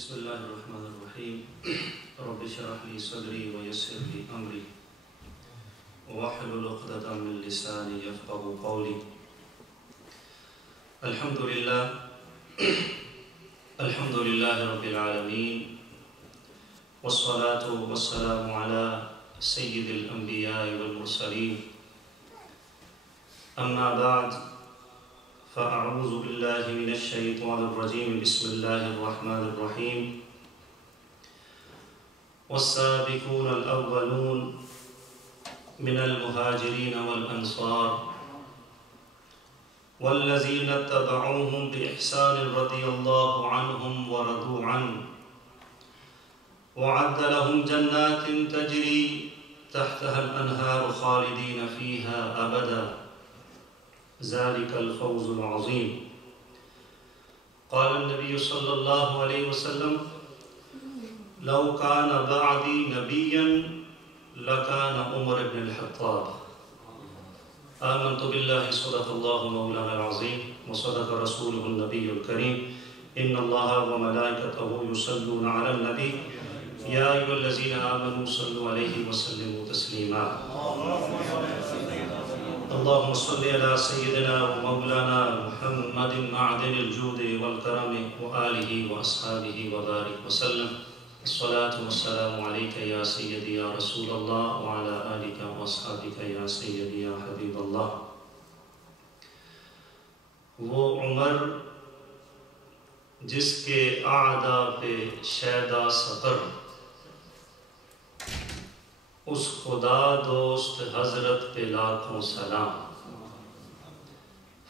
بسم الله الرحمن الرحيم رب اشرح لي صدري ويسر لي أمري واحلل عقدة من لساني يفقهوا قولي. الحمد لله رب العالمين والصلاة والسلام على سيد الأنبياء والمرسلين. أما بعد فأعوذ بالله من الشيطان الرجيم. بسم الله الرحمن الرحيم. والسابقون الأولون من المهاجرين والأنصار والذين اتبعوهم بإحسان رضي الله عنهم ورضوا عنه وأعد لهم جنات تجري تحتها الأنهار خالدين فيها أبدا ذلك الفوز العظيم. قال النبي صلى الله عليه وسلم لو كان بعدي نبيا لكان عمر بن الخطاب. آمنت بالله صدق الله مولانا العظيم وصدق رسوله النبي الكريم. إن الله وملائكته يصلون على النبي يا أيها الذين آمنوا صلوا عليه وسلموا تسليما. اللهم صل على سيدنا ومولانا محمد معدن الجود والكرم وآله وأصحابه وبارك وسلم. الصلاة والسلام عليك يا سيدي يا رسول الله وعلى آلك وأصحابك يا سيدي يا حبيب اللہ. وہ عمر جس کے اعداء پہ شیدا سفر، اس خدا دوست حضرت پہ لاکھوں سلام.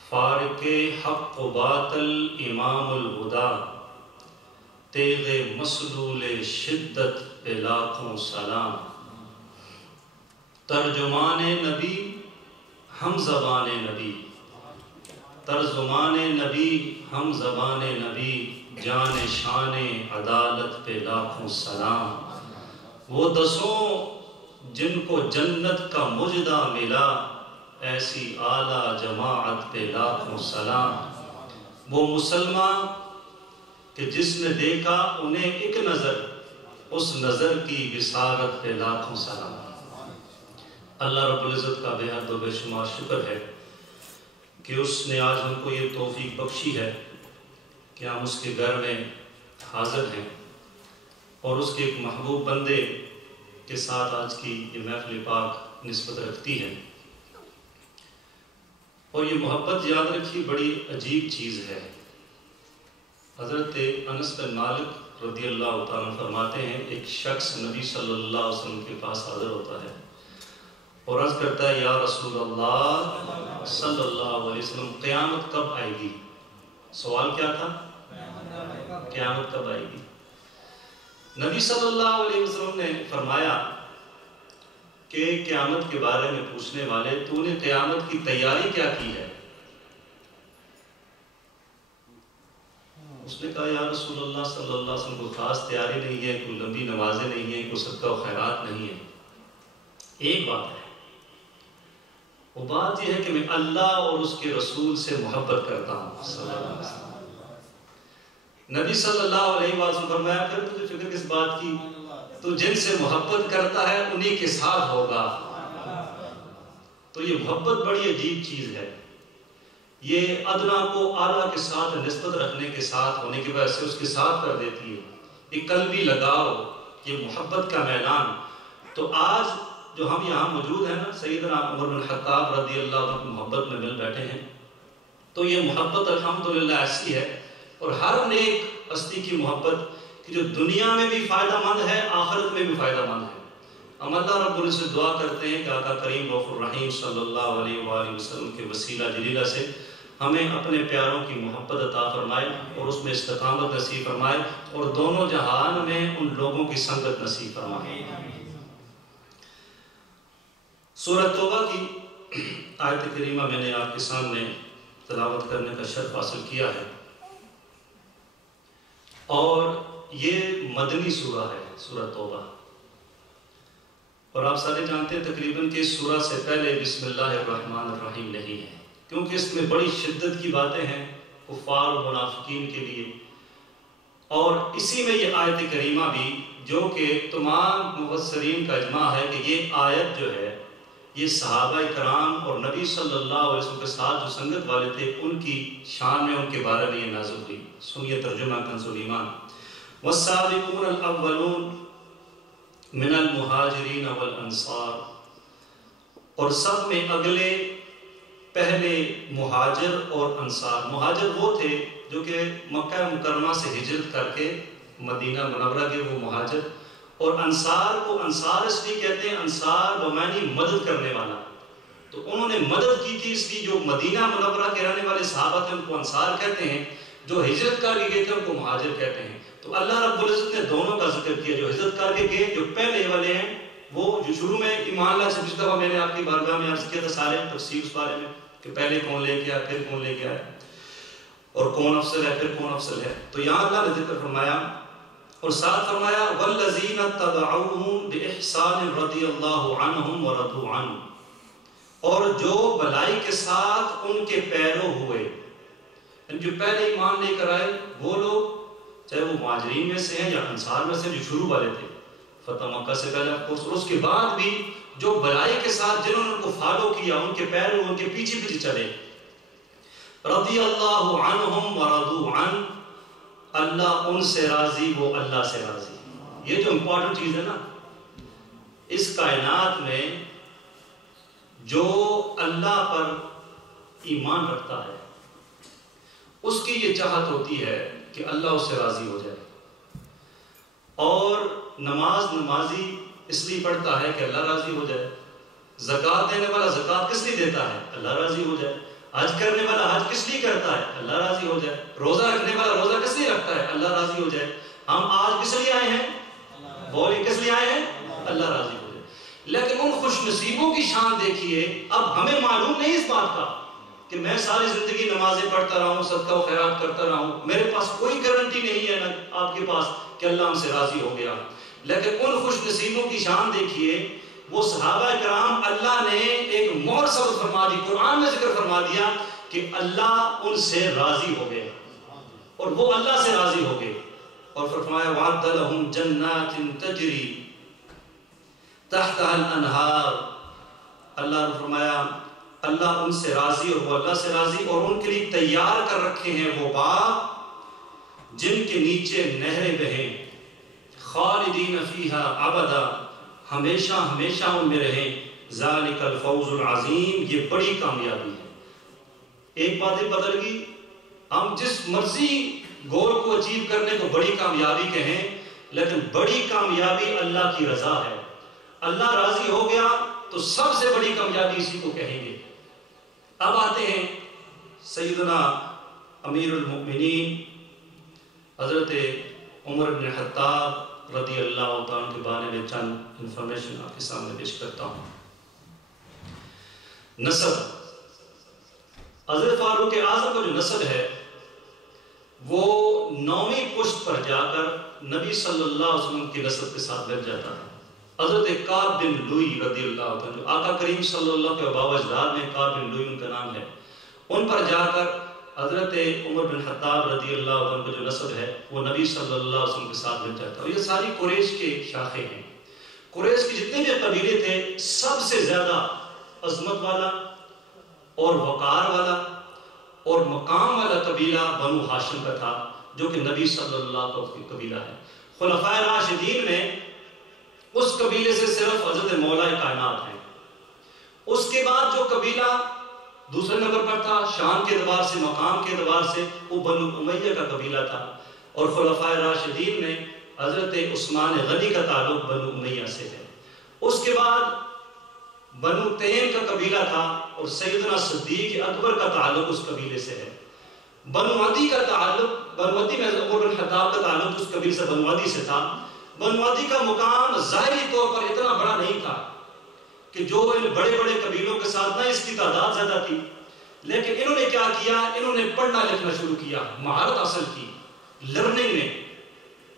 فارق حق و باطل امام الہدا، تیغ مسلول شدت پہ لاکھوں سلام. ترجمان نبی ہم زبان نبی، ترجمان نبی ہم زبان نبی، جان شان عدالت پہ لاکھوں سلام. وہ دسوں جن کو جنت کا مجدہ ملا، ایسی اعلیٰ جماعت پہ لاکھوں سلام. وہ مسلمان کہ جس نے دیکھا انہیں ایک نظر، اس نظر کی بصارت پہ لاکھوں سلام. اللہ رب العزت کا بے حد و بے شمار شکر ہے کہ اس نے آج ہم کو یہ توفیق بخشی ہے کہ ہم اس کے گھر میں حاضر ہیں اور اس کے ایک محبوب بندے کے ساتھ آج کی یہ محفل پاک نسبت رکھتی ہے. اور یہ محبت یاد رکھی بڑی عجیب چیز ہے. حضرت انس بن مالک رضی اللہ تعالیٰ فرماتے ہیں ایک شخص نبی صلی اللہ علیہ وسلم کے پاس حاضر ہوتا ہے اور عرض کرتا ہے یا رسول اللہ صلی اللہ علیہ وسلم قیامت کب آئے گی؟ سوال کیا تھا؟ قیامت کب آئے گی؟ نبی صلی اللہ علیہ وسلم نے فرمایا کہ قیامت کے بارے میں پوچھنے والے، تو نے قیامت کی تیاری کیا کی ہے؟ اس نے کہا یا رسول اللہ صلی اللہ علیہ وسلم کوئی خاص تیاری نہیں ہے، کوئی لمبی نمازیں نہیں ہیں، کوئی صدقہ و خیرات نہیں ہے. ایک بات ہے، وہ بات یہ ہے کہ میں اللہ اور اس کے رسول سے محبت کرتا ہوں صلی اللہ علیہ وسلم. نبی صلی اللہ علیہ وسلم فرمایا پھر تجھے فکر کس بات کی؟ تو جن سے محبت کرتا ہے انہی کے ساتھ ہوگا. تو یہ محبت بڑی عجیب چیز ہے. یہ ادنا کو اعلیٰ کے ساتھ نسبت رکھنے کے ساتھ ہونے کی وجہ سے اس کے ساتھ کر دیتی ہے. یہ قلبی لگاؤ، یہ محبت کا میدان. تو آج جو ہم یہاں موجود ہیں نا، سیدنا عمر بن الخطاب رضی اللہ عنہ کی محبت میں مل بیٹھے ہیں. تو یہ محبت الحمدللہ ایسی ہے، اور ہر نیک ہستی کی محبت کہ جو دنیا میں بھی فائدہ مند ہے، آخرت میں بھی فائدہ مند ہے. ہم اللہ رب العزت سے دعا کرتے ہیں کہ آقا کریم رؤوف الرحیم صلی اللہ علیہ وآلہ وسلم کے وسیلہ جلیلہ سے ہمیں اپنے پیاروں کی محبت عطا فرمائے اور اس میں استقامت نصیب فرمائے، اور دونوں جہان میں ان لوگوں کی سنگت نصیب فرمائے. سورہ توبہ کی آیت کریمہ میں نے آپ کے سامنے تلاوت کرنے کا شرف حاصل کیا ہے، اور یہ مدنی سورہ ہے سورہ توبہ. اور آپ سارے جانتے ہیں تقریباً کہ اس سورہ سے پہلے بسم اللہ الرحمن الرحیم نہیں ہے، کیونکہ اس میں بڑی شدت کی باتیں ہیں کفار و منافقین کے لیے. اور اسی میں یہ آیت کریمہ بھی، جو کہ تمام مفسرین کا اجماع ہے کہ یہ آیت جو ہے یہ صحابہ کرام اور نبی صلی اللہ علیہ وسلم کے ساتھ جو سنگت والے تھے ان کی شان میں، ان کے بارے میں یہ نازل ہوئی۔ سنیے ترجمہ کنز الایمان۔ والسابقون الاولون من المہاجرین والانصار، اور سب میں اگلے پہلے مہاجر اور انصار۔ مہاجر وہ تھے جو کہ مکہ مکرمہ سے ہجرت کر کے مدینہ منورہ کے، وہ مہاجر، اور انصار کو انصار اس لیے کہتے ہیں، انصار بمعنی مدد کرنے والا، تو انہوں نے مدد کی تھی، اس لیے جو مدینہ منورہ کے رہنے والے صحابہ تھے ان کو انصار کہتے ہیں، جو ہجرت کر کے گئے تھے ان کو مہاجر کہتے ہیں۔ تو اللہ رب العزت نے دونوں کا ذکر کیا، جو ہجرت کر کے گئے، جو پہلے والے ہیں وہ جو شروع میں ایمان لانے سے پچھلی دفعہ میں نے آپ کی بارگاہ میں عرض کیا تھا سارے تفصیل اس بارے میں کہ پہلے کون لے کے آیا، پھر کون لے کے آیا، اور کون افضل ہے، پھر کون افضل ہے۔ تو یہاں اللہ نے ذکر فرمایا اور ساتھ فرمایا والذین تبعوہم بإحسان رضی اللہ عنہم ورضوا عنہ، اور جو بھلائی کے ساتھ ان کے پیرو ہوئے، جو پہلے ایمان لے کر آئے وہ لوگ، چاہے وہ مہاجرین میں سے ہیں یا انصار میں سے جو شروع والے تھے فتح مکہ سے پہلے، اور اس کے بعد بھی جو بھلائی کے ساتھ جنہوں نے ان کو فالو کیا، ان کے پیرو ان کے پیچھے پیچھے چلے، رضی اللہ عنہم ورضوا عنہ، اللہ ان سے راضی، وہ اللہ سے راضی۔ یہ جو امپورٹنٹ چیز ہے نا، اس کائنات میں جو اللہ پر ایمان رکھتا ہے اس کی یہ چاہت ہوتی ہے کہ اللہ اس سے راضی ہو جائے، اور نمازی اس لیے پڑھتا ہے کہ اللہ راضی ہو جائے، زکوٰۃ دینے والا زکوٰۃ کس لیے دیتا ہے؟ اللہ راضی ہو جائے، حج کرنے والا حج کس لیے کرتا ہے؟ اللہ راضی ہو جائے، روزہ رکھنے والا روزہ کس لیے رکھتا ہے؟ اللہ راضی ہو جائے۔ ہم آج کس لیے آئے ہیں؟ بولے کس لیے آئے ہیں؟ اللہ راضی ہو جائے۔ لیکن ان خوش نصیبوں کی شان دیکھیے، اب ہمیں معلوم نہیں اس بات کا کہ میں ساری زندگی نمازیں پڑھتا رہا ہوں، صدقہ و خیرات کرتا رہا ہوں، میرے پاس کوئی گارنٹی نہیں ہے نا آپ کے پاس کہ اللہ ہم سے راضی ہو گیا۔ لیکن ان خوش نصیبوں کی شان دیکھیے، وہ صحابہ کرام، اللہ نے ایک مہر ثبت فرما دی، قرآن میں ذکر فرما دیا کہ اللہ ان سے راضی ہو گئے اور وہ اللہ سے راضی ہو گئے، اور فرمایا وَعَدَّ لَهُمْ جَنَّاتٍ تَجْرِي تَحْتَهَا الْأَنْهَارُ، اللہ نے فرمایا اللہ ان سے راضی اور وہ اللہ سے راضی، اور ان کے لیے تیار کر رکھے ہیں وہ باغ جن کے نیچے نہریں بہیں، خالدین فیہا ابدا، ہمیشہ ہمیشہ ان میں رہیں، ذالک الفوز العظیم، یہ بڑی کامیابی ہے۔ ایک بات بدل گئی، ہم جس مرضی گول کو اچیو کرنے کو بڑی کامیابی کہیں، لیکن بڑی کامیابی اللہ کی رضا ہے۔ اللہ راضی ہو گیا تو سب سے بڑی کامیابی اسی کو کہیں گے۔ اب آتے ہیں سیدنا امیر المؤمنین حضرت عمر بن خطاب رضی اللہ تعالیٰ کے بارے میں چند انفارمیشن آپ کے سامنے پیش کرتا ہوں۔ نسب، حضرت فاروق اعظم کا جو نسب ہے وہ 9ویں پشت پر جا کر نبی صلی اللہ علیہ وسلم کی نسب کے ساتھ مل جاتا ہے۔ حضرت کعب بن لوئی رضی اللہ عنہ، جو آقا کریم صلی اللہ علیہ وسلم کے بابا اجداد میں کعب بن لوئی ان کا نام ہے، ان پر جا کر حضرت عمر بن خطاب رضی اللہ عنہ کا جو نسب ہے وہ نبی صلی اللہ علیہ وسلم کے ساتھ مل جاتا ہے۔ اور یہ ساری قریش کے شاخیں ہیں۔ قریش کے جتنے بھی قبیلے تھے سب سے زیادہ عظمت والا اور وقار والا اور مقام والا قبیلہ بنو ہاشم کا تھا، جو کہ نبی صلی اللہ علیہ وسلم کا قبیلہ ہے۔ خلفائے راشدین میں اس قبیلے سے صرف حضرت مولا کائنات ہیں۔ اس کے بعد جو قبیلہ دوسرے نمبر پر تھا شان کے اعتبار سے، مقام کے اعتبار سے، وہ بنو امیہ کا قبیلہ تھا، اور خلفائے راشدین میں حضرت عثمان غنی کا تعلق بنو امیہ سے ہے۔ اس کے بعد بنو تیم کا قبیلہ تھا اور سیدنا صدیق اکبر کا تعلق اس قبیلے سے ہے۔ بنو عدی کا تعلق، بنو عدی میں عمر بن خطاب کا تعلق اس قبیلے سے بنو عدی سے تھا۔ بنو عدی کا مقام ظاہری طور پر اتنا بڑا نہیں تھا کہ جو ان بڑے بڑے قبیلوں کے ساتھ نہ اس کی تعداد زیادہ تھی، لیکن انہوں نے کیا کیا، انہوں نے پڑھنا لکھنا شروع کیا، مہارت حاصل کی لرننگ میں،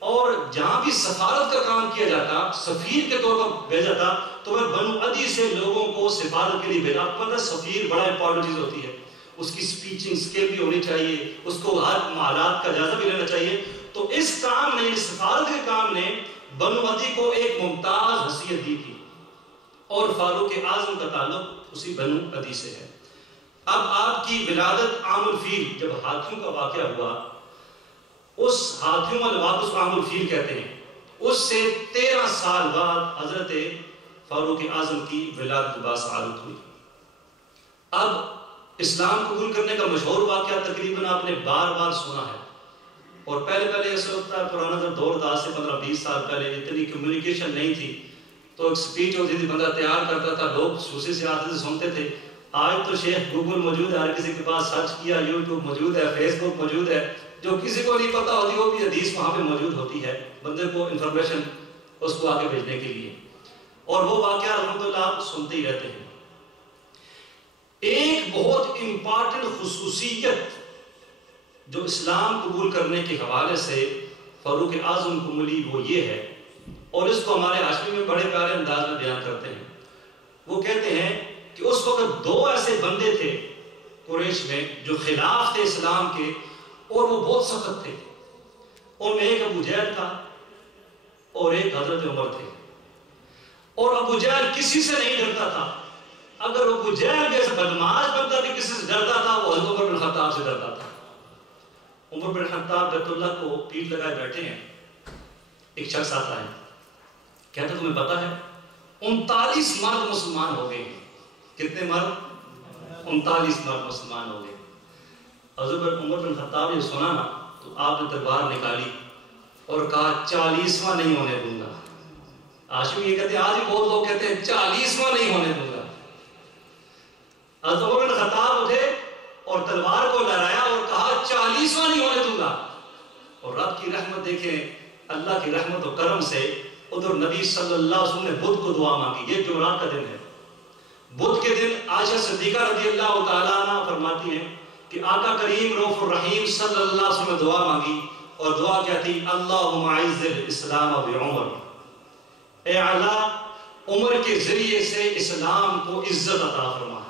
اور جہاں بھی سفارت کا کام کیا جاتا، سفیر کے طور پر بھیجا تھا، تو میں بنو عدی سے لوگوں کو سفارت کے لیے بھیجا۔ آپ کو پتہ ہے سفیر بڑا امپورٹنٹ چیز ہوتی ہے، اس کی سپیچنگ سکل بھی ہونی چاہیے، اس کو ہر حالات کا جائزہ بھی لینا چاہیے، تو اس کام نے، اس سفارت کے کام نے بنو عدی کو ایک ممتاز حیثیت دی تھی، اور فاروق اعظم کا تعلق اسی بنو عدی سے ہے۔ اب آپ کی ولادت عام الفیل، جب ہاتھیوں کا واقعہ ہوا، اس ہاتھیوں والا واقعہ اس عام الفیل کہتے ہیں، اس سے 13 سال بعد حضرت فاروق اعظم کی ولادت باسعادت ہوئی۔ اب اسلام قبول کرنے کا مشہور واقعہ تقریباً آپ نے بار بار سنا ہے، اور پہلے ایسا ہوتا ہے، پرانا دور تھا، سے 15-20 سال پہلے اتنی کمیونیکیشن نہیں تھی، تو ایک سپیچ ہوتی تھی، بندہ تیار کرتا تھا، لوگ سوسی سے آتے تھے، سنتے تھے۔ آج تو شیخ گوگل موجود ہے، ہر کسی کے پاس سرچ کیا، یوٹیوب موجود ہے، فیس بک موجود ہے، جو کسی کو نہیں پتہ ہوتی وہ بھی حدیث وہاں پہ موجود ہوتی ہے بندے کو انفارمیشن اس کو آگے بھیجنے کے لیے، اور وہ واقعہ الحمدللہ آپ سنتے ہی رہتے ہیں۔ ایک بہت امپارٹنٹ خصوصیت جو اسلام قبول کرنے کے حوالے سے فاروق اعظم کو ملی وہ یہ ہے، اور اس کو ہمارے ہاشمی میں بڑے پیارے انداز میں بیان کرتے ہیں۔ وہ کہتے ہیں کہ اس وقت 2 ایسے بندے تھے قریش میں جو خلاف تھے اسلام کے، اور وہ بہت سخت تھے، ان میں ایک ابو جہل تھا اور ایک حضرت عمر تھے، اور ابو جہل کسی سے نہیں ڈرتا تھا۔ اگر ابو جہل بھی ایسا بدماش بنتا کہ کسی سے ڈرتا تھا، وہ حضرت عمر بن خطاب سے ڈرتا تھا۔ عمر بن خطاب بیت اللہ کو پیٹھ لگائے بیٹھے ہیں، ایک شخص آتا ہے، کہتا تمہیں پتا ہے 39 مرد مسلمان ہو گئے ہیں۔ کتنے مرد؟ 39 مرد مسلمان ہو گئے۔ حضرت عمر بن خطاب نے سنا نا تو آپ نے تلوار نکالی اور کہا 40واں نہیں ہونے دوں گا۔ ہاشمی یہ کہتے ہیں، آج بھی بہت لوگ کہتے ہیں 40واں نہیں ہونے دوں گا۔ حضرت عمر بن خطاب اٹھے اور تلوار کو لہرایا اور کہا 40واں نہیں ہونے دوں گا۔ اور رب کی رحمت دیکھیں، اللہ کی رحمت و کرم سے ادھر نبی صلی اللہ علیہ وسلم نے بدھ کو دعا مانگی۔ یہ جمعرات کا دن ہے، بدھ کے دن عائشہ صدیقہ رضی اللہ تعالیٰ عنہ فرماتی ہیں کہ آقا کریم رؤوف الرحیم صلی اللہ علیہ وسلم نے دعا مانگی، اور دعا کیا تھی؟ اللہم اعز الاسلام بعمر، اے اللہ عمر کے ذریعے سے اسلام کو عزت عطا فرما۔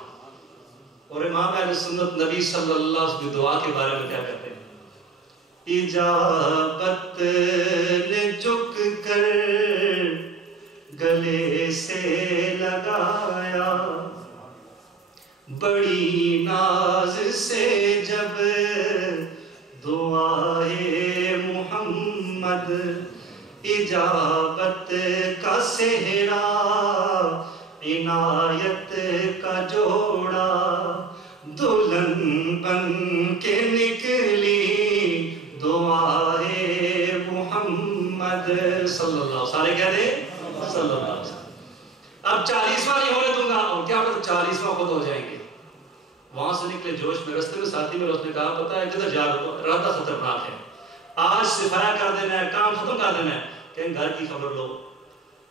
اور امام اہل سنت نبی صلی اللہ علیہ وسلم کی دعا کے بارے میں کیا کہتے ہیں؟ اجابت نے جھک کر گلے سے لگایا، بڑی ناز سے جب دعائے محمد، اجابت کا صحرا عنایت کا جوڑا، دلہن بن کے نکلی دعائے محمد صلی اللہ علیہ وسلم۔ سارے کہہ دیں صلی اللہ علیہ وسلم۔ اب 40واں نہیں ہونے دوں گا، اور کیا پتہ 40واں خود ہو جائیں گے۔ وہاں سے نکلے جوش میں، رستے میں ساتھی میں اس نے کہا پتہ ہے کدھر جا رہا، راستہ خطرناک ہے، آج صفایا کر دینا ہے، کام ختم کر دینا ہے۔ کہ گھر کی خبر لو،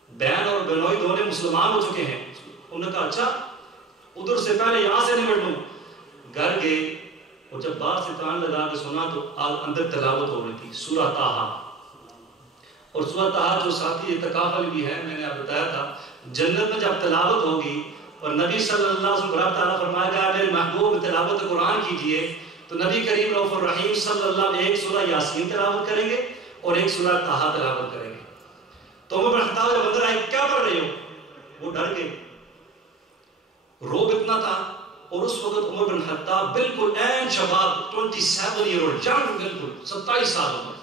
بہن اور بہنوئی دونوں مسلمان ہو چکے ہیں۔ انہوں نے کہا اچھا ادھر سے پہلے یہاں سے نمٹ لوں۔ گھر گئے، اور جب باہر سے کان لگا کے سنا تو اندر تلاوت ہو رہی تھی سورہ طٰہٰ، اور سورہ طٰہٰ جو ساتھی اعتکاف والی بھی ہے، میں نے آپ بتایا تھا، جنت میں جب تلاوت ہوگی اور نبی صلی اللہ علیہ وسلم رب تعالیٰ فرمائے گا میرے محبوب تلاوت قرآن کیجئے، تو نبی کریم رؤوف الرحیم صلی اللہ علیہ وسلم ایک سورہ یاسین تلاوت کریں گے اور ایک سورہ طٰہٰ تلاوت کریں گے۔ تو عمر بن خطاب جب اندر آئے، کیا پڑھ رہے ہو؟ وہ ڈر گئے، روب اتنا تھا، اور اس وقت عمر بن خطاب بالکل این شباب 27 ایئر اولڈ، جنگ بالکل 27 سال عمر،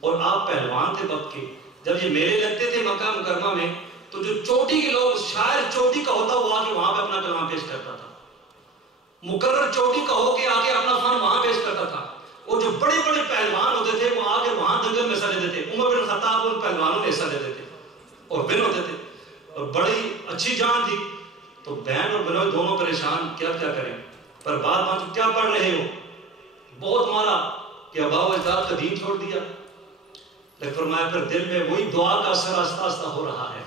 اور آپ پہلوان تھے وقت کے۔ جب یہ میلے لگتے تھے مکہ مکرمہ میں تو جو چوٹی کے لوگ، شاعر چوٹی کا ہوتا ہوا کہ وہاں پہ اپنا کلام پیش کرتا تھا، مقرر چوٹی کا ہو کے آگے اپنا فن وہاں پیش کرتا تھا، اور جو بڑے بڑے پہلوان ہوتے تھے وہ آگے وہاں دنگل میں حصہ لیتے تھے۔ عمر بن خطاب ان پہلوانوں میں حصہ لیتے تھے اور ون ہوتے تھے، اور بڑی اچھی جان تھی۔ تو بہن اور بنوئی دونوں پریشان، کیا کریں، پر بات بات کیا پڑھ رہے ہو؟ بہت مارا کہ آباء و اجداد کا دین چھوڑ دیا، لیکن فرمایا پھر دل میں وہی دعا کا اثر آہستہ آہستہ ہو رہا ہے۔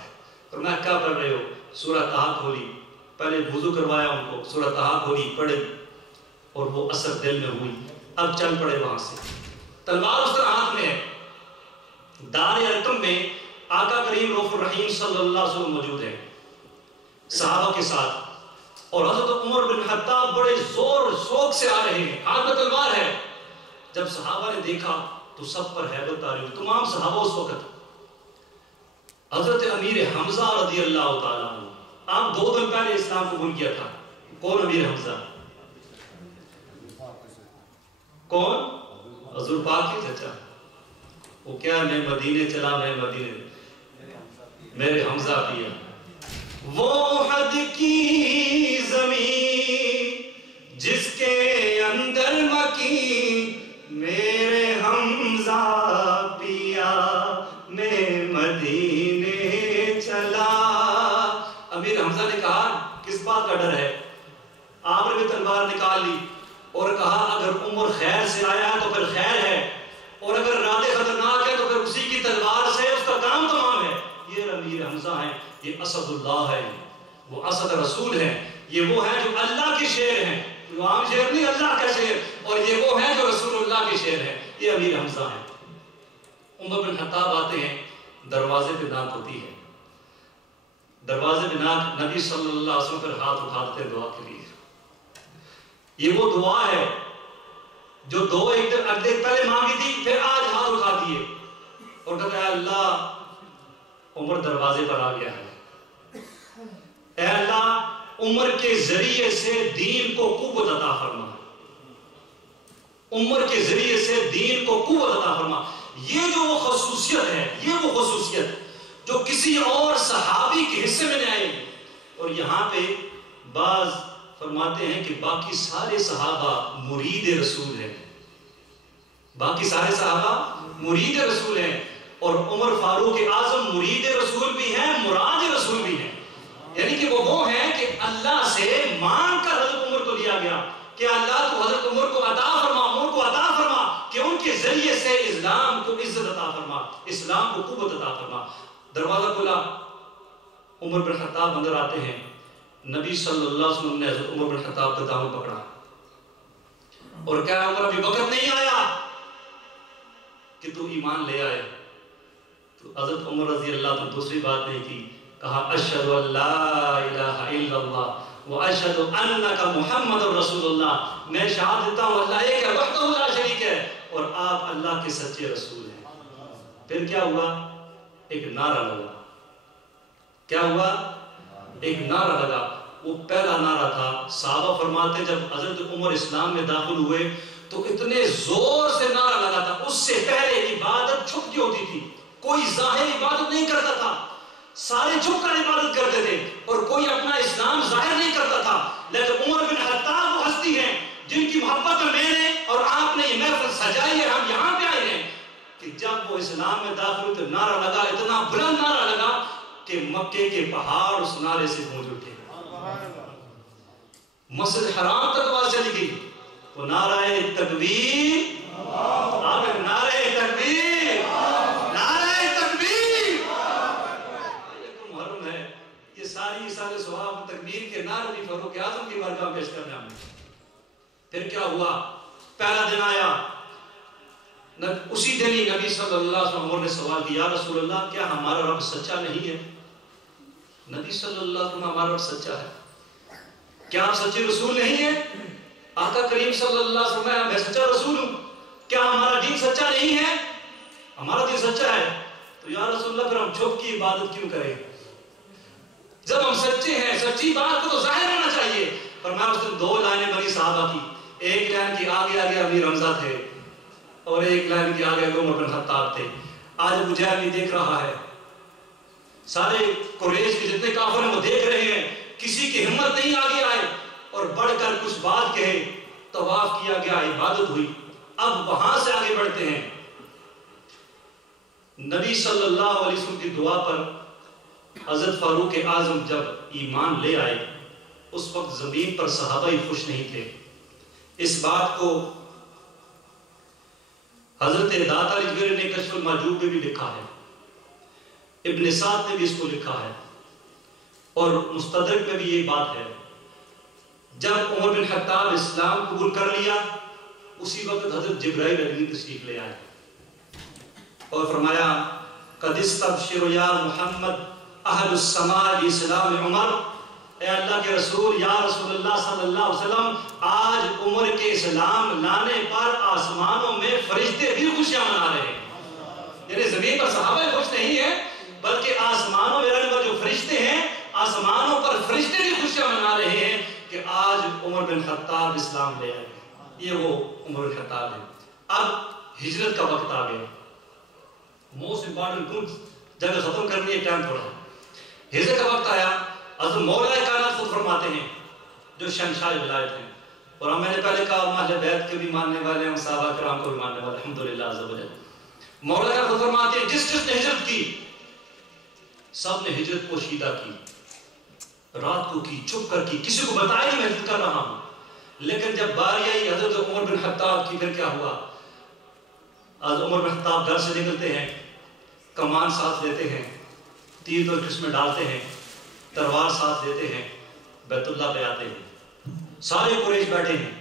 فرمایا کیا پڑھ رہے ہو؟ سورہ طٰہٰ کھولی، پہلے وضو کروایا ان کو، سورہ طٰہٰ کھولی، پڑھی، اور وہ اثر دل میں ہوئی۔ اب چل پڑے وہاں سے، تلوار اس طرح ہاتھ میں ہے۔ دار ارقم میں آقا کریم رؤوف الرحیم صلی اللہ علیہ وسلم موجود ہے صحابہ کے ساتھ، اور حضرت عمر بن خطاب بڑے زور و شوق سے آ رہے ہیں، ہاتھ میں تلوار ہے۔ جب صحابہ نے دیکھا تو سب پر ہیبت آ رہی ہوگی. تمام صحابہ اس وقت. حضرت امیر حمزہ رضی اللہ تعالیٰ عنہ, آپ 2 دن پہلے اسلام قبول کیا تھا. کون امیر حمزہ؟ کون؟ حضور پاک کے چچا. وہ کیا میں مدینے چلا, میں مدینے, میرے حمزہ پیا. وہ احد کی زمین جس کے اندر مکی, میرے حمزہ پیا میں مدینے چلا. امیر حمزہ نے کہا کس بات کا ڈر ہے؟ آپ نے بھی تلوار نکال لی اور کہا اگر عمر خیر سے آیا تو پھر خیر ہے, اور اگر ارادے خطرناک ہے تو پھر اسی کی تلوار سے اس کا کام تمام ہے. یہ امیر حمزہ ہیں, یہ اسد اللہ ہے, وہ اسد رسول ہے. یہ وہ ہیں جو اللہ کے شیر ہیں, وہ عام شیر نہیں, اللہ کا شیر. اور یہ وہ ہیں جو رسول اللہ کے شیر ہیں. یہ امیر حمزہ ہیں. عمر بن خطاب آتے ہیں, دروازے پہ ناک ہوتی ہے. دروازے پہ ناک, نبی صلی اللہ علیہ وسلم پر ہاتھ اٹھاتے ہیں دعا کے لیے. یہ وہ دعا ہے جو 2 ایک دن پہلے مانگی تھی, پھر آج ہاتھ اٹھا دیے اور کہتا ہے اللہ عمر دروازے پر آ گیا ہے. اے اللہ عمر کے ذریعے سے دین کو قوت عطا فرما, عمر کے ذریعے سے دین کو قوت عطا فرما. یہ جو وہ خصوصیت ہے, یہ وہ خصوصیت جو کسی اور صحابی کے حصے میں نہیں آئی. اور یہاں پہ بعض فرماتے ہیں کہ باقی سارے صحابہ مرید رسول ہیں, باقی سارے صحابہ مرید رسول ہیں, اور عمر فاروق اعظم مرید رسول بھی ہیں, مراد رسول بھی ہیں. یعنی کہ وہ ہیں کہ اللہ سے مانگ کر حضرت عمر کو لیا گیا کہ اللہ تو حضرت عمر کو عطا فرما, عمر کو عطا فرما کہ ان کے ذریعے سے اسلام کو عزت عطا فرما, اسلام کو قوت عطا فرما. دروازہ کھلا, عمر بن خطاب اندر آتے ہیں. نبی صلی اللہ علیہ وسلم نے حضرت عمر بن خطاب کا دامن پکڑا اور کہا عمر ابھی وقت نہیں آیا کہ تو ایمان لے آئے. تو حضرت عمر رضی اللہ عنہ دوسری بات نہیں کی, کہا اشہد ان لا الہ الا اللہ و اشہد انک محمد رسول اللہ. میں شہادت دیتا ہوں اللہ ایک ہے, وحدہ لا شریک ہے, اور آپ اللہ کے سچے رسول ہیں. پھر کیا ہوا؟ ایک نعرہ لگا. کیا ہوا؟ ایک نعرہ لگا. وہ پہلا نعرہ تھا, صحابہ فرماتے جب حضرت عمر اسلام میں داخل ہوئے تو اتنے زور سے نعرہ لگا تھا. اس سے پہلے عبادت چھپ کی ہوتی تھی, کوئی ظاہر عبادت نہیں کرتا تھا, سارے چھپ کر عبادت کرتے تھے اور کوئی اپنا اسلام ظاہر نہیں کرتا تھا. لیکن عمر بن خطاب وہ ہستی ہیں جن کی محبت میں نے اور آپ نے یہ محفل سجائی ہے, ہم یہاں پہ آئے ہیں, کہ جب وہ اسلام میں داخل ہوئے تو نعرہ لگا, اتنا بلند نعرہ لگا کہ مکے کے پہاڑ اس نعرے سے گونج اٹھے. مسجد حرام تک آواز چلی گئی. وہ نعرہ تکبیر, نعرہ تکبیر, نعرہ تکبیر. محرم ہے, یہ ساری سال ثواب تکبیر کے نعرے بھی فاروق اعظم کی بارگاہ پیش کرنا ہے. پھر کیا ہوا؟ پہلا دن آیا, اسی دن ہی نبی صلی اللہ علیہ وسلم نے سوال کیا, یا رسول اللہ کیا ہمارا رب سچا نہیں ہے؟ نبی صلی اللہ علیہ وسلم ہمارا رب سچا ہے, کیا آپ سچے رسول نہیں ہیں؟ آقا کریم صلی اللہ علیہ وسلم میں سچا رسول ہوں, کیا ہمارا دین سچا نہیں ہے؟ ہمارا دین سچا ہے. تو یا رسول اللہ پھر ہم چھپ کی عبادت کیوں کریں؟ جب ہم سچے ہیں, سچی بات کو تو ظاہر ہونا چاہیے. فرمایا اس نے 2 لائنیں بنی صحابہ کی, ایک لائن کی آگے امیر حمزہ تھے اور ایک لائن کی آگے عمر بن خطاب تھے. آج ابو جہل بھی دیکھ رہا ہے, سارے قریش کے جتنے کافر ہیں وہ دیکھ رہے ہیں, کسی کی ہمت نہیں آگے آئے اور بڑھ کر کچھ بات کہے. طواف کیا گیا, عبادت ہوئی. اب وہاں سے آگے بڑھتے ہیں. نبی صلی اللہ علیہ وسلم کی دعا پر حضرت فاروق اعظم جب ایمان لے آئے, اس وقت زمین پر صحابہ ہی خوش نہیں تھے. اس بات کو حضرت داتا علی نے کشف المحجوب میں بھی لکھا ہے, ابن سعد نے بھی اس کو لکھا ہے, اور مستدرک میں بھی یہ بات ہے. جب عمر بن خطاب اسلام قبول کر لیا, اسی وقت حضرت جبرائیل علیہ تشریف لے آئے اور فرمایا قد استبشر یا محمد اہل السماء اسلام عمر اے اللہ کے رسول یا رسول اللہ صلی اللہ علیہ وسلم، آج عمر کے اسلام لانے پر آسمانوں میں فرشتے بھی خوشیاں منا رہے ہیں۔ یعنی زمین پر صحابہ خوش نہیں ہیں، بلکہ آسمانوں میں رہنے والے جو فرشتے ہیں، آسمانوں پر فرشتے بھی خوشیاں منا رہے ہیں کہ آج عمر بن خطاب اسلام لے آئے۔ یہ وہ عمر بن خطاب ہے۔ اب ہجرت کا وقت آ گیا، موسٹ امپارٹنٹ کچھ جگہ ختم کرنی ہے، ٹائم تھوڑا ہے۔ ہجرت کا وقت آیا، حضرت مولا کائنات خود فرماتے ہیں جو شہنشاہ ولایت ہیں، اور ہم میں نے پہلے کہا ہم اہل بیت کے بھی ماننے والے ہیں، صحابہ کرام کو بھی ماننے والے ہیں، الحمدللہ عز و جل۔ مولا کائنات خود فرماتے ہیں جس نے ہجرت کی، سب نے ہجرت پوشیدہ کی، رات کو کی، چھپ کر کی، کسی کو بتایا نہیں میں ہجرت کر رہا ہوں۔ لیکن جب باری آئی حضرت عمر بن خطاب کی، پھر کیا ہوا؟ حضرت عمر بن خطاب گھر سے نکلتے ہیں، کمان ساتھ لیتے ہیں، تیر دھنوش میں ڈالتے ہیں، تلوار ساتھ لیتے ہیں، بیت اللہ پہ آتے ہیں، سارے قریش بیٹھے ہیں۔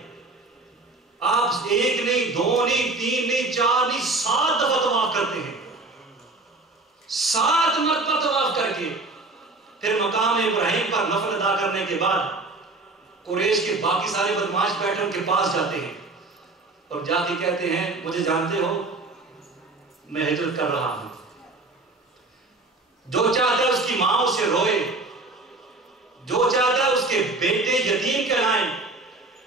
آپ ایک نہیں، دو نہیں، تین نہیں، چار نہیں، 7 دفعہ طواف کرتے ہیں، 7 مرتبہ طواف کر کے پھر مقام ابراہیم پر نفل ادا کرنے کے بعد قریش کے باقی سارے بدماش بیٹھے ان کے پاس جاتے ہیں اور جا کے کہتے ہیں مجھے جانتے ہو میں ہجرت کر رہا ہوں۔ جو چاہتا ہے اس کی ماں اسے روئے، جو چاہتا ہے اس کے بیٹے یتیم کہلائیں،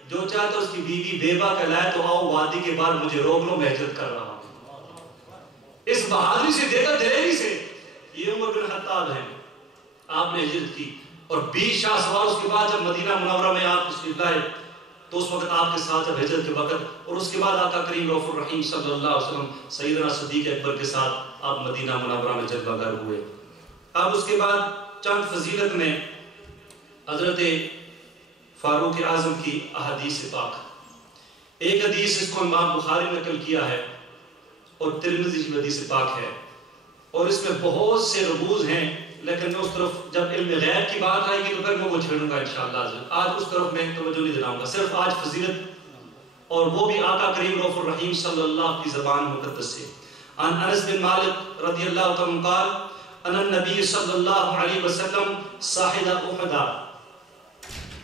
جو چاہتا ہے اس کی بیوی بیوہ کہلائے، تو آؤ وادی کے بعد مجھے روک لو، میں ہجرت کر رہا ہوں۔ اس بہادری سے، دیگر دلیری سے، یہ عمر بن خطاب ہیں، آپ نے ہجرت کی۔ اور 20 شاہ سوار اس کے بعد جب مدینہ منورہ میں آپ تشریف لائے تو اس وقت آپ کے ساتھ جب ہجرت کے وقت، اور اس کے بعد آقا کریم رؤوف الرحیم صلی اللہ علیہ وسلم سیدنا صدیق اکبر کے ساتھ آپ مدینہ منورہ میں جلوہ گر ہوئے۔ اب اس کے بعد چند فضیلت میں حضرت فاروق اعظم کی احادیث پاک، ایک حدیث اس کو امام بخاری نے نقل کیا ہے اور ترمذی کی حدیث پاک ہے، اور اس میں بہت سے رموز ہیں، لیکن میں اس طرف جب علم غیب کی بات آئے گی تو پھر میں وہ چھیڑوں گا انشاءاللہ۔ آج اس طرف میں توجہ نہیں دلاؤں گا، صرف آج فضیلت اور وہ بھی آقا کریم رؤوف الرحیم صلی اللہ کی زبان مقدس سے۔ عن انس بن مالک رضی اللہ عنہ قال ان النبی صلی اللہ علیہ وسلم صاحب احد۔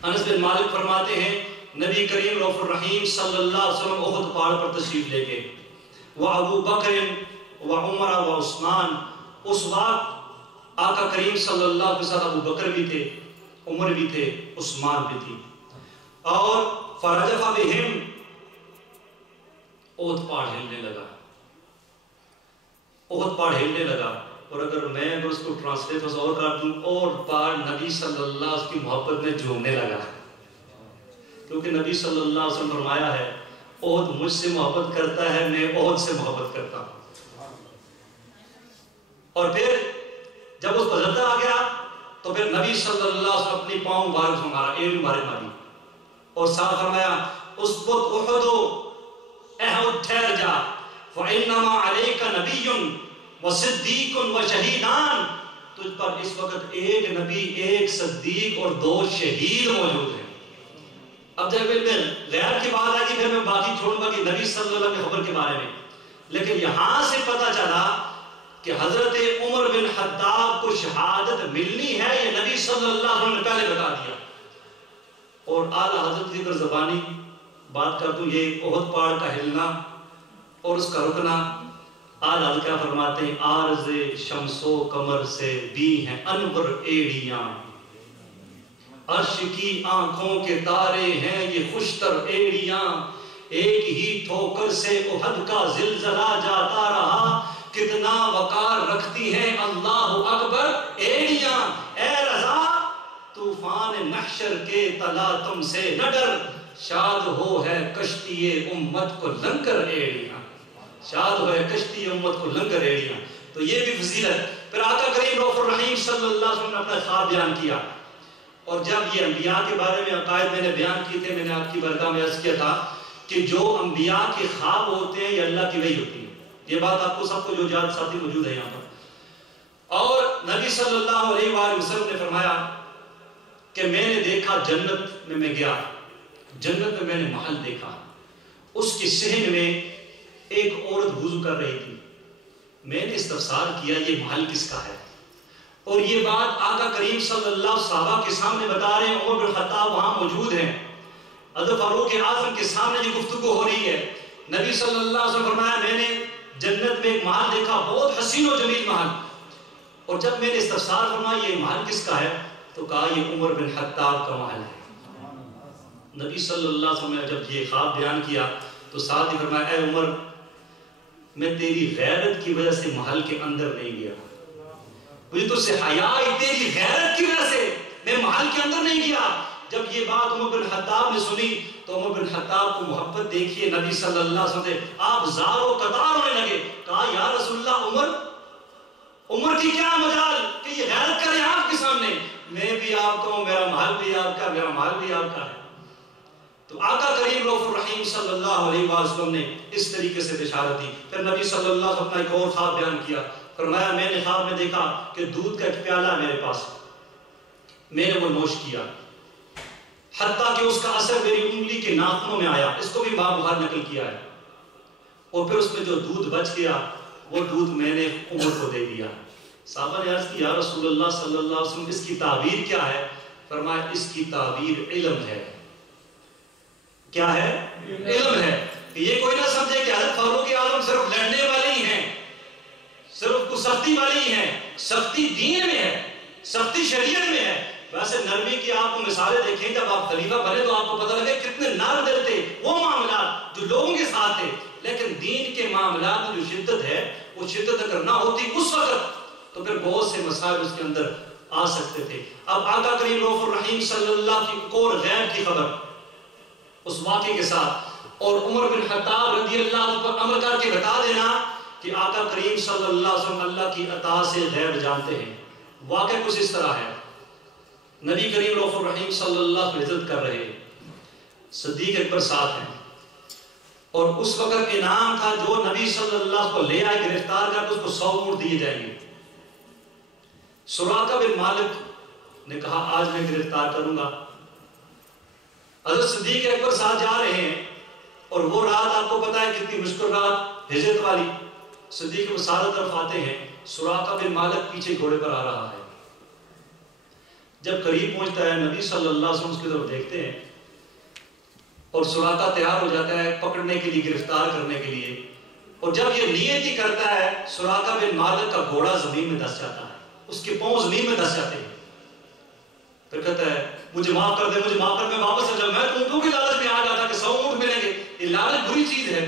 انس بن مالک فرماتے ہیں نبی کریم رؤوف الرحیم صلی اللہ علیہ وسلم احد پہاڑ پر تشریف لے گئے، وابو بکر وعمر وعثمان۔ اس وقت آقا کریم صلی اللہ علیہ وسلم ابو بکر بھی تھے، عمر بھی تھے، عثمان بھی تھی، اور فرجف بہم، احد پہاڑ ہلنے لگا، احد پہاڑ ہلنے لگا۔ اور اگر میں اس کو ٹرانسلیٹ اور کر دوں، اور پہاڑ نبی صلی اللہ علیہ وسلم کی محبت میں جھومنے لگا، کیونکہ نبی صلی اللہ علیہ وسلم فرمایا ہے احد مجھ سے محبت کرتا ہے، میں احد سے محبت کرتا ہوں۔ اور پھر جب اس کو زدہ آ گیا تو پھر نبی صلی اللہ علیہ وسلم اپنی پاؤں مبارک سے مارا، ایڑی ماری، اور ساتھ فرمایا اسبت احد، احد ٹھہر جا، فَإِنَّمَا عَلَيْكَ نَبِيٌّ وَصِدِّيقٌ وَشَهِيدان، تجھ پر اس وقت ایک نبی، ایک صدیق اور 2 شہید موجود ہیں۔ اب جب علم غیب کی بات آئی پھر میں باقی چھوڑوں گا کہ نبی صلی اللہ علیہ وسلم کی خبر کے بارے میں، لیکن یہاں سے پتہ چلا کہ حضرت عمر بن خطاب کو شہادت ملنی ہے، یہ نبی صلی اللہ علیہ وسلم نے پہلے بتا دیا۔ اور اعلیٰ حضرت کی اگر زبانی بات کر دوں، یہ احد پہاڑ کا ہلنا اور اس کا رکنا، اعلیٰ حضرت کیا فرماتے ہیں، عارض شمس و قمر سے بھی ہیں انور ایڑیاں، عرش کی آنکھوں کے تارے ہیں یہ خوشتر ایڑیاں، ایک ہی ٹھوکر سے احد کا زلزلہ جاتا رہا، کتنا وقار رکھتی ہیں اللہ اکبر ایڑیاں، اے رضا طوفان محشر کے تلاطم سے نہ ڈر، شاد ہو ہے کشتی امت کو لنگر ایڑیاں، شاد ہو ہے کشتی امت کو لنگر ایڑیاں۔ تو یہ بھی فضیلت۔ پھر آقا کریم رؤوف الرحیم صلی اللہ علیہ وسلم نے اپنا خواب بیان کیا، اور جب یہ انبیاء کے بارے میں عقائد میں نے بیان کی تھے، میں نے آپ کی برگاہ میں عرض کیا تھا کہ جو انبیاء کے خواب ہوتے ہیں یہ اللہ کی وحی ہوتی ہے، یہ بات آپ کو سب کو جو جان ساتھی موجود ہے یہاں پر۔ اور نبی صلی اللہ علیہ وآلہ وسلم نے فرمایا کہ میں نے دیکھا جنت میں گیا، جنت میں نے محل دیکھا، اس کے صحن میں ایک عورت وضو کر رہی تھی، میں نے استفسار کیا یہ محل کس کا ہے؟ اور یہ بات آقا کریم صلی اللہ علیہ صحابہ کے سامنے بتا رہے ہیں، عمر بن خطاب وہاں موجود ہیں، حضرت فاروق اعظم کے سامنے یہ گفتگو ہو رہی ہے۔ نبی صلی اللہ علیہ وسلم فرمایا میں نے جنت میں ایک محل دیکھا، بہت حسین و جمیل محل، اور جب میں نے استفسار فرمایا یہ محل کس کا ہے تو کہا یہ عمر بن خطاب کا محل ہے۔ نبی صلی اللہ علیہ وسلم نے جب یہ خواب بیان کیا تو ساتھ ہی فرمایا اے عمر میں تیری غیرت کی وجہ سے محل کے اندر نہیں گیا، مجھے تو سے حیا آئی تیری غیرت کی وجہ سے میں محل کے اندر نہیں گیا۔ جب یہ بات عمر بن خطاب نے سنی تو عمر بن خطاب کو محبت دیکھیے نبی صلی اللہ علیہ وسلم سے آپ زار و قطار ہونے لگے، کہا یا رسول اللہ عمر کی کیا مجال کہ یہ غیرت کرے آپ کے سامنے، میں بھی آپ کا ہوں، میرا محل بھی آپ کا، میرا محل بھی آپ کا ہے۔ تو آقا کریم رؤوف الرحیم صلی اللہ علیہ وسلم نے اس طریقے سے بشارت دی۔ پھر نبی صلی اللہ علیہ وسلم نے ایک اور خواب بیان کیا، فرمایا میں نے خواب میں دیکھا کہ دودھ کا ایک پیالہ میرے پاس، میں نے وہ نوش کیا حتیٰ کہ اس کا اثر میری انگلی کے ناخنوں میں آیا، اس کو بھی امام بخاری نقل کیا ہے، اور پھر اس میں جو دودھ بچ گیا وہ دودھ میں نے عمر کو دے دیا۔ صحابہ نے عرض کی یا رسول اللہ صلی اللہ علیہ وسلم اس کی تعبیر کیا ہے؟ فرمایا اس کی تعبیر علم ہے۔ کیا ہے؟ علم ہے۔ یہ کوئی نہ سمجھے کہ حضرت فاروق اعظم صرف لڑنے والے ہی ہیں، صرف کو سختی والی ہی ہیں، سختی دین میں ہے، سختی شریعت میں ہے۔ ویسے نرمی کی آپ کو مثالیں دیکھیں، جب آپ خلیفہ بنے تو آپ کو پتہ لگے کتنے نرم دل تھے وہ معاملات جو لوگوں کے ساتھ تھے، لیکن دین کے معاملات میں جو شدت ہے وہ شدت اگر نہ ہوتی اس وقت تو پھر بہت سے مسائل اس کے اندر آ سکتے تھے۔ اب آقا کریم رؤوف الرحیم صلی اللہ کی اور غیب کی خبر اس واقعے کے ساتھ اور عمر بن خطاب رضی اللہ عنہ پر عمل کر کے بتا دینا کہ آقا کریم صلی اللہ علیہ وسلم اللہ کی عطا سے غیب جانتے ہیں۔ واقعہ کچھ اس طرح ہے، نبی کریم رؤوف الرحیم صلی اللہ علیہ وسلم عزت کر رہے ہیں، صدیق اکبر ساتھ ہیں، اور اس وقت انعام تھا جو نبی صلی اللہ علیہ وسلم کو لے آئے گرفتار کر کے اس کو 100 اونٹ دیے جائیں گے۔ سراقہ بن مالک نے کہا آج میں گرفتار کروں گا۔ حضرت صدیق اکبر ساتھ جا رہے ہیں، اور وہ رات آپ کو پتا ہے کتنی مشکل رات، ہجرت والی۔ صدیق اکبر سارے طرف آتے ہیں، سراقہ بن مالک پیچھے گھوڑے پر آ رہا ہے۔ جب قریب پہنچتا ہے نبی صلی اللہ علیہ وسلم اس کی طرف دیکھتے ہیں، اور سراقہ تیار ہو جاتا ہے پکڑنے کے لیے، گرفتار کرنے کے لیے، اور جب یہ نیت ہی کرتا ہے سراقہ بن مالک کا گھوڑا زمین میں دھس جاتا ہے، اس کے پاؤں زمین میں دھس جاتے ہیں۔ پھر کہتا ہے مجھے معاف کر دے، مجھے معاف کر دے، میں واپس آ جاؤں، میں اونٹوں کی لالچ میں آ جاتا کہ 100 اونٹ ملیں گے، یہ لالچ بری چیز ہے۔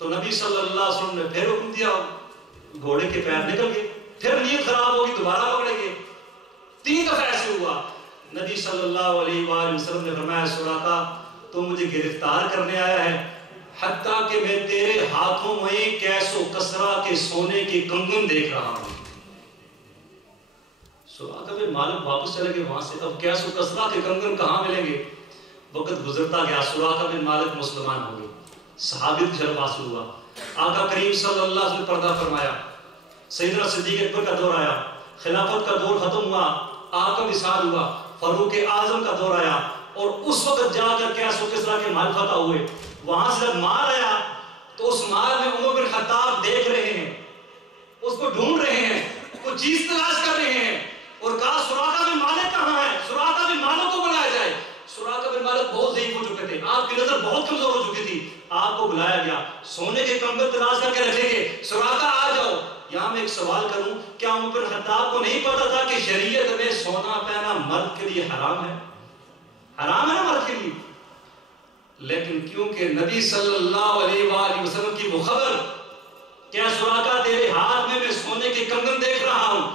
تو نبی صلی اللہ علیہ وسلم نے پھر حکم دیا، گھوڑے کے پیر نکل گئے، پھر نیت خراب ہوگی دوبارہ پکڑیں گے۔ 3 دفعہ ایسے ہوا۔ نبی صلی اللہ علیہ وآلہ وسلم نے فرمایا سراقہ تو مجھے گرفتار کرنے آیا ہے، حتیٰ کہ میں تیرے ہاتھوں میں کیس و کسرا کے سونے کے کنگن دیکھ رہا ہوں۔ سراقہ بن مالک واپس چلے گئے وہاں سے، اب کیس و کسرا کے کنگن کہاں ملیں گے؟ وقت گزرتا گیا، سراقہ بن مالک مسلمان ہو گئے، صحابت جلوہ حاصل ہوا۔ آقا کریم صلی اللہ علیہ وسلم پردہ فرمایا، سیدنا صدیق اکبر کا دور آیا، خلافت کا دور ختم ہوا، آقا وصال ہوا، فاروق اعظم کا دور آیا، اور اس وقت جا کر کیس و کسرا کے مال فتح ہوئے۔ وہاں سے جب مال آیا تو اس مال میں عمر بن خطاب دیکھ رہے ہیں، اس کو ڈھونڈ رہے ہیں، وہ چیز تلاش کر رہے ہیں، اور کہا سراقہ بن مالک کہاں ہے؟ سراقہ بن مالک کو بلایا جائے۔ سراقہ بن مالک بہت ضعیف ہو چکے تھے، آپ کی نظر بہت کمزور ہو چکی تھی، آپ کو بلایا گیا، سونے کے کنگن تلاش کر کے رکھیں گے، سراقہ آ جاؤ۔ یہاں میں ایک سوال کروں، کیا عمر بن خطاب کو نہیں پتا تھا کہ شریعت میں سونا پہنا مرد کے لیے حرام ہے؟ حرام ہے نا مرد کے لیے، لیکن کیونکہ نبی صلی اللہ علیہ وآلہ وسلم کی وہ خبر، کیا سراقہ تیرے ہاتھ میں سونے کے کنگن دیکھ رہا ہوں،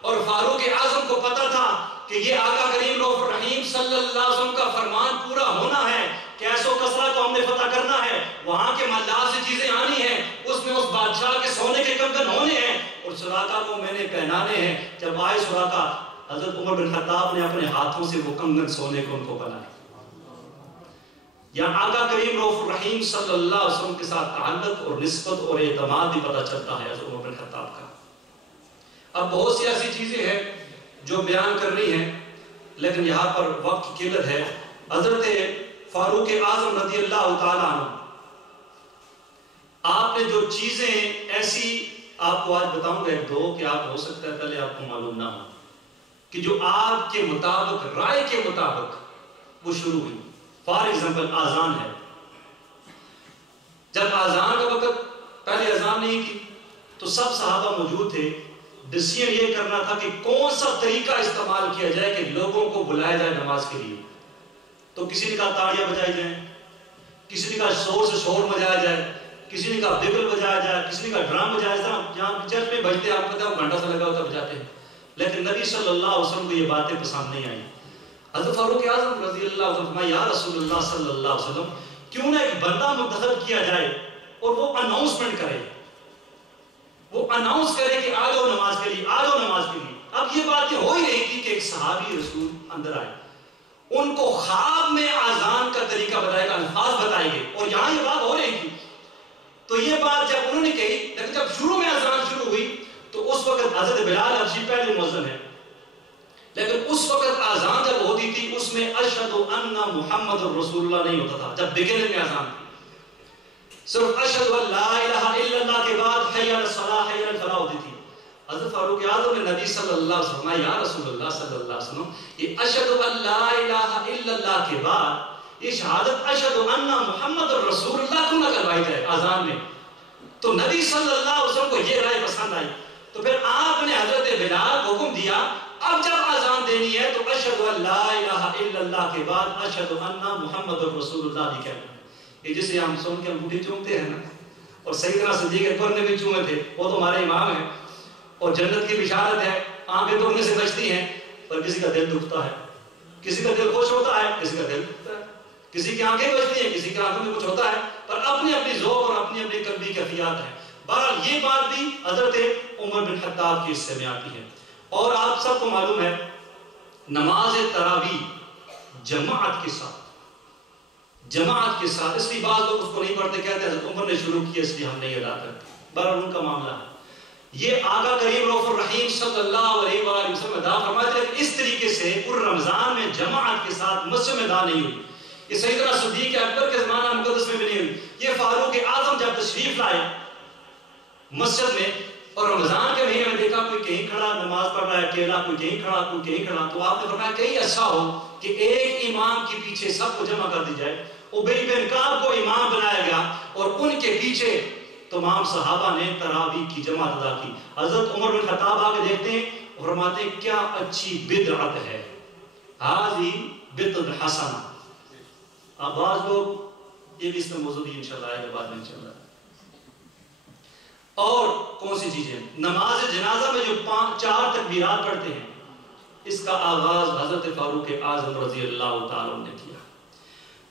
اور فاروق اعظم کو پتا تھا کہ یہ آقا کریم رؤوف الرحیم صلی اللہ علیہ وسلم کا فرمان پورا ہونا ہے، کیس و کسرا کو ہم نے فتح کرنا ہے، وہاں کے مالدار سے چیزیں آنی ہیں، اس میں اس بادشاہ کے سونے کے کنگن ہونے ہیں، اور سراقہ کو میں نے پہنانے ہیں۔ جب آئے سراقہ، حضرت عمر بن خطاب نے اپنے ہاتھوں سے وہ کنگن سونے کو ان کو بنائے۔ یہاں آقا کریم رؤوف الرحیم صلی اللہ علیہ وسلم کے ساتھ تعلق اور نسبت اور اعتماد بھی پتہ چلتا ہے حضرت عمر بن خطاب کا۔ اب بہت سی ایسی چیزیں ہیں جو بیان کرنی ہیں، لیکن یہاں پر وقت کی قلت ہے۔ حضرت فاروق اعظم رضی اللہ تعالیٰ عنہ، آپ نے جو چیزیں ایسی آپ کو آج بتاؤں گا ایک دو کہ آپ ہو سکتا ہے پہلے آپ کو معلوم نہ ہو کہ جو آپ کے مطابق رائے کے مطابق وہ شروع ہوئی. فار ایگزامپل آزان ہے. جب آزان کا وقت پہلے آزان نہیں کی تو سب صحابہ موجود تھے. ڈیسیژن یہ کرنا تھا کہ کون سا طریقہ استعمال کیا جائے کہ لوگوں کو بلایا جائے نماز کے لیے. تو کسی نے کہا تاڑیاں بجائی جائیں, کسی نے کہا شور سے شور بجایا جائے, کسی نے کہا بگل بجایا جائے, کسی نے کہا ڈرام بجایا جائے. جہاں چرچ میں بجتے آپ پتہ ہے گھنٹہ سا لگا ہوتا بجاتے ہیں. لیکن نبی صلی اللہ علیہ وسلم کو یہ باتیں پسند نہیں آئیں. حضرت فاروق اعظم رضی اللہ عنہ فرمایا یا رسول اللہ صلی اللہ علیہ وسلم کیوں نہ ایک بندہ منتخب کیا جائے اور وہ اناؤنسمنٹ کرے, وہ اناؤنس کرے کہ آ جاؤ نماز کے لیے, آ جاؤ نماز کے لیے. اب یہ باتیں ہو ہی رہی تھی کہ ایک صحابی رسول اندر آئے, ان کو خواب میں آزان کا طریقہ بتائے گا, الفاظ بتائے گے, اور یہاں یہ بات ہو رہی تھی. تو یہ بات جب انہوں نے کہی, لیکن جب شروع میں آزان شروع ہوئی تو اس وقت حضرت بلال حبشی پہلے مؤذن ہے, لیکن اس وقت آزان جب ہوتی تھی اس میں اشہد ان محمد رسول اللہ نہیں ہوتا تھا. جب بگننگ میں آزان تھی صرف اشہد ان لا الہ الا اللہ کے بعد حی علی الصلاۃ حی علی الفلاح ہوتی تھی. حضرت فاروق اعظم نے نبی صلی اللہ علیہ وسلم یا رسول اللہ صلی اللہ علیہ وسلم یہ اشہد ان لا الہ الا اللہ کے بعد یہ شہادت اشہد ان محمد رسول اللہ کیوں نہ کروائی جائے آزان میں. تو نبی صلی اللہ علیہ وسلم کو یہ رائے پسند آئی. تو پھر آپ نے حضرت بلال کو حکم دیا اب جب آزان دینی ہے تو اشہد ان لا الہ الا اللہ کے بعد اشہد ان محمد رسول اللہ نہیں کہنا. یہ جسے ہم سن کے انگوٹھی چومتے ہیں نا, اور سیدنا صدیق اکبر نے بھی چومے تھے, وہ تو ہمارے امام ہیں, اور جنت کی بشارت ہے, آنکھیں دکھنے سے بچتی ہیں, پر کسی کا دل دکھتا ہے, کسی کا دل خوش ہوتا ہے, کسی کا دل دکھتا ہے, کسی کی آنکھیں بچتی ہیں, کسی کی آنکھوں میں کچھ ہوتا ہے, پر اپنی اپنی ذوق اور اپنی اپنی قلبی کیفیات ہیں. بہرحال یہ بات بھی حضرت عمر بن خطاب کے حصے میں آتی ہے. اور آپ سب کو معلوم ہے نماز تراویح جماعت کے ساتھ, جماعت کے ساتھ, اس لیے بعض لوگ اس کو نہیں پڑھتے, کہتے ہیں حضرت عمر نے شروع کیا اس لیے ہم نہیں ادا کرتے. بہرحال ان کا معاملہ ہے. یہ آقا کریم رؤوف الرحیم صلی اللہ علیہ وآلہ وسلم ادا فرماتے ہیں اس طریقے سے پورے رمضان میں جماعت کے ساتھ مسجد میں ادا نہیں ہوئی. یہ سیدنا صدیق اکبر کے زمانہ مقدس میں بھی نہیں ہوئی. یہ فاروق اعظم جب تشریف لائے مسجد میں اور رمضان کے مہینے میں دیکھا کوئی کہیں کھڑا نماز پڑھ رہا ہے اکیلا, کوئی کہیں کھڑا کوئی کہیں کھڑا, تو آپ نے فرمایا کہیں اچھا ہو کہ ایک امام کے پیچھے سب کو جمع کر دی جائے. ابی بن کعب کو امام بنایا گیا اور ان کے پیچھے تمام صحابہ نے تراویح کی جماعت ادا کی. حضرت عمر بن خطاب آگے دیکھتے ہیں اور فرماتے ہیں کیا اچھی بدعت ہے, ہذی بدعت حسنہ. اب بعض لوگ یہ بھی اس میں موضوع بھی انشاءاللہ آئے گا بعد میں انشاءاللہ. اور کون سی چیزیں, نماز جنازہ میں جو 4 تکبیرات پڑھتے ہیں اس کا آغاز حضرت فاروق اعظم رضی اللہ تعالیٰ نے کیا.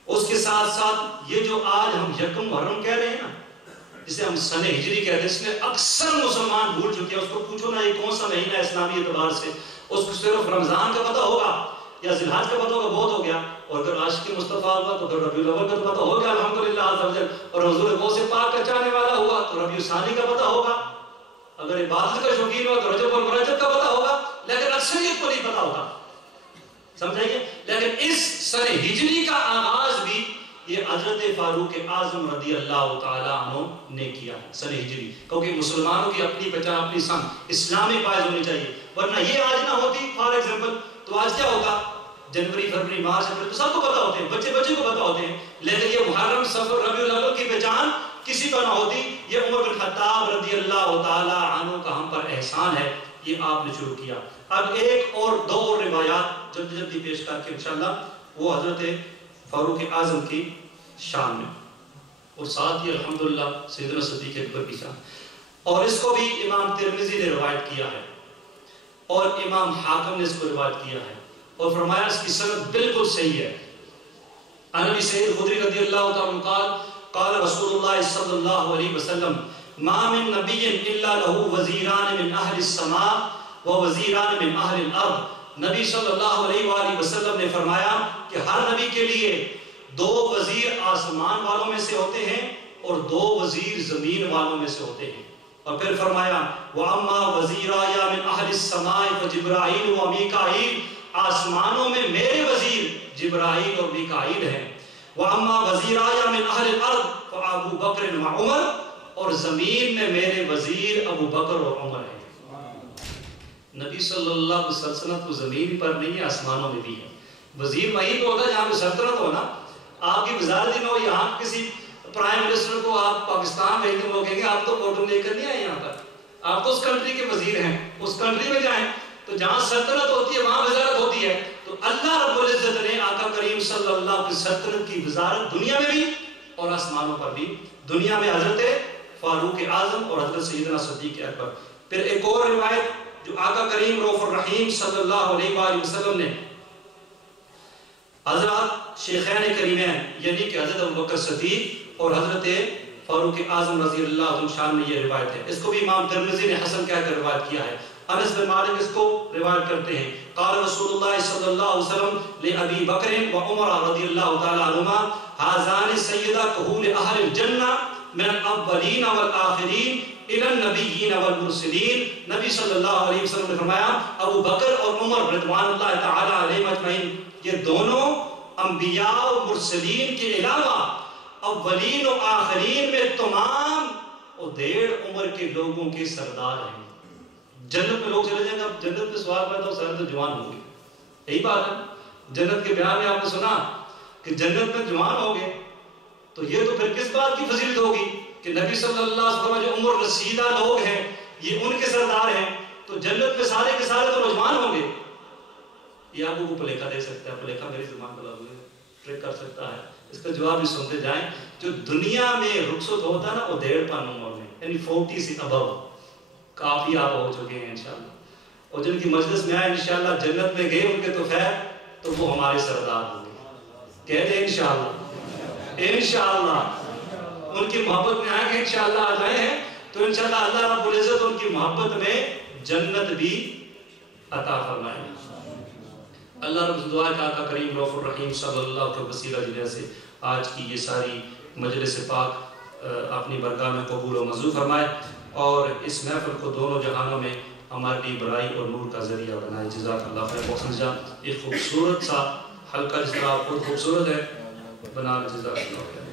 اس کے ساتھ ساتھ یہ جو آج ہم یکم محرم کہہ رہے ہیں نا, جسے ہم سن ہجری کہتے ہیں, اس میں اکثر مسلمان بھول چکے ہیں. اس کو پوچھو نا یہ کون سا مہینہ ہے اسلامی اعتبار سے, اس کو صرف رمضان کا پتہ ہوگا یا ذی الحج کا پتہ ہوگا, بہت ہو گیا. اور اگر عاشق مصطفیٰ ہوا تو پھر ربیع الاول کا پتہ ہو گیا الحمدللہ عز و جل, اور حضور غوث پاک کا چاہنے والا ہوا تو ربیع ثانی کا پتہ ہوگا. اگر عبادت کا شوقین ہوا تو رجب اور رجب کا پتہ ہوگا, لیکن اکثریت کو نہیں پتہ ہوتا. سمجھائیے. لیکن اس سن ہجری کا آغاز بھی یہ حضرت فاروق اعظم رضی اللہ تعالیٰ عنہ نے کیا ہے, سن ہجری. کیونکہ مسلمانوں کی اپنی پہچان اپنی سن اسلامی پائز ہونی چاہیے, ورنہ یہ آج نہ ہوتی فار ایگزامپل تو آج کیا ہوگا, جنوری فروری مارچ اپریل تو سب کو پتہ ہوتے ہیں, بچے بچے کو پتہ ہوتے ہیں. لیکن یہ محرم صفر ربیع الاول کی پہچان کسی کو نہ ہوتی. یہ عمر بن خطاب رضی اللہ تعالیٰ عنہ کا ہم پر احسان ہے, یہ آپ نے شروع کیا. اب ایک اور 2 اور روایات جلدی جلدی پیش کر کے انشاءاللہ وہ حضرت فاروق اعظم کی شان میں, اور ساتھ ہی الحمدللہ سیدنا صدیق اکبر کی شان. اور اس کو بھی امام ترمذی نے روایت کیا ہے اور امام حاکم نے اس کو روایت کیا ہے, اور فرمایا اس کی سند بالکل صحیح ہے. ابی سعید خدری رضی اللہ تعالیٰ عنہ قال قال رسول اللہ صلی اللہ علیہ وسلم ما من نبی الا له وزیران من اہل السماء ووزیران من اہل الارض. نبی صلی اللہ علیہ وآلہ وسلم نے فرمایا کہ ہر نبی کے لیے 2 وزیر آسمان والوں میں سے ہوتے ہیں اور 2 وزیر زمین والوں میں سے ہوتے ہیں. اور پھر فرمایا وَأَمَّا وَزِيرَايَ مِنْ أَهْلِ السَّمَاءِ فَجِبْرَائِيلُ وَمِيكَائِيلُ. آسمانوں میں میرے وزیر جبرائیل اور میکائیل ہیں. وَأَمَّا وَزِيرَايَ مِنْ أَهْلِ الْأَرْضِ فَأَبُو بَكْرٍ وَعُمَرٍ. اور زمین میں میرے وزیر ابو بکر اور عمر ہیں۔ نبی صلی اللہ علیہ وسلم سلطنت کو زمین پر نہیں ہے، آسمانوں میں بھی ہے۔ وزیر وہیں تو ہوتا ہے جہاں پہ سلطنت ہو نا، آپ کی وزارت ہی نہ ہو، یہاں کسی پرائم منسٹر کو آپ پاکستان بھیج دیں، وہ کہیں گے آپ تو ووٹوں لے کر نہیں آئے یہاں پر، آپ تو اس کنٹری کے وزیر ہیں، اس کنٹری میں جائیں۔ تو جہاں سلطنت ہوتی ہے وہاں وزارت ہوتی ہے۔ تو اللہ رب العزت نے آقا کریم صلی اللہ علیہ وسلم کی سلطنت کی وزارت دنیا میں بھی اور آسمانوں پر بھی، دنیا میں حضرت فاروق اعظم اور حضرت سیدنا صدیق اکبر۔ پھر ایک اور روایت جو آقا کریم رؤوف الرحیم صلی اللہ علیہ وآلہ وسلم نے حضرات شیخین کریمین یعنی کہ حضرت ابوبکر صدیق اور حضرت فاروق اعظم رضی اللہ عنہ شان میں یہ روایت ہے۔ اس کو بھی امام ترمذی نے حسن کہہ کر روایت کیا ہے۔ انس بن مالک اس کو روایت کرتے ہیں، قال رسول اللہ صلی اللہ علیہ وسلم لأبی بکر و عمر رضی اللہ تعالی عنہما هذان سیدہ کہول اہل الجنہ من الاولین والآخرین الی النبیین والمرسلین۔ نبی صلی اللہ علیہ وسلم نے فرمایا ابو بکر اور عمر رضوان اللہ تعالی علیہ مجمعین یہ دونوں انبیاء و مرسلین کے علاوہ اولین و آخرین میں تمام اور 1.5 عمر کے لوگوں کے سردار ہیں۔ جنت میں لوگ چلے جائیں گے، اب جنت میں سوال پیدا ہو سارے تو جوان ہوں گے، یہی بات ہے۔ جنت کے بیان میں آپ نے سنا کہ جنت میں جوان ہو گے، تو یہ تو پھر کس بات کی فضیلت ہوگی کہ نبی صلی اللہ علیہ وسلم جو عمر رسیدہ لوگ ہیں یہ ان کے سردار ہیں، تو جنت میں سارے کے سارے تو نوجوان ہوں گے۔ یہ آپ کو پلیکا دے سکتا ہے، پلیکا میری زبان پر ٹرک کر سکتا ہے، اس کا جواب بھی سنتے جائیں۔ جو دنیا میں رخصت ہوتا ہے نا وہ 1.5 عمر میں یعنی 40 سے ابو کافی آپ ہو چکے ہیں انشاءاللہ، اور جن کی مجلس میں آئے انشاءاللہ جنت میں گئے ان کے تو خیر تو وہ ہمارے سردار ہوں گے، کہہ دیں انشاءاللہ، انشاءاللہ ان کی محبت میں آئیں گے، انشاءاللہ آ جائے ہیں تو انشاءاللہ اللہ رب العزت ان کی محبت میں جنت بھی عطا فرمائے۔ اللہ رب العزت دعا کہ آقا کریم رؤوف الرحیم صلی اللہ علیہ وسلم وسیلہ سے آج کی یہ ساری مجلس پاک اپنی برگاہ میں قبول و منظور فرمائے، اور اس محفل کو دونوں جہانوں میں ہمارے لیے بڑائی اور نور کا ذریعہ بنائے۔ جزاک اللہ خیر۔ محسن جان ایک خوبصورت سا حلقہ جس طرح خود خوبصورت ہے بنا، جزاک اللہ خیر۔